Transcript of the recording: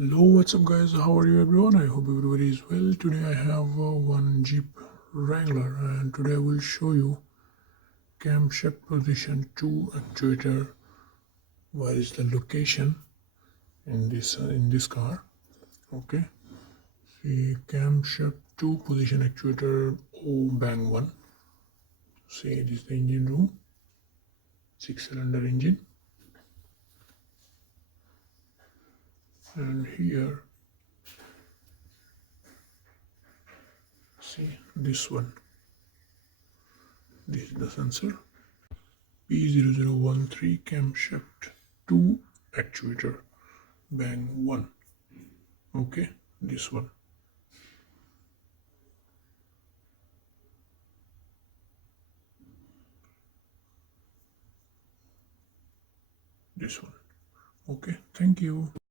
Hello, what's up guys, how are you everyone? I hope everybody is well. Today I have one Jeep Wrangler and today I will show you camshaft position 2 actuator. Where is the location in this car? Okay, see camshaft 2 position actuator bang 1. See, it is the engine room, 6-cylinder engine, and here see this one. This is the sensor P0013 camshaft 2 actuator bang 1. Okay, this one. Okay, thank you.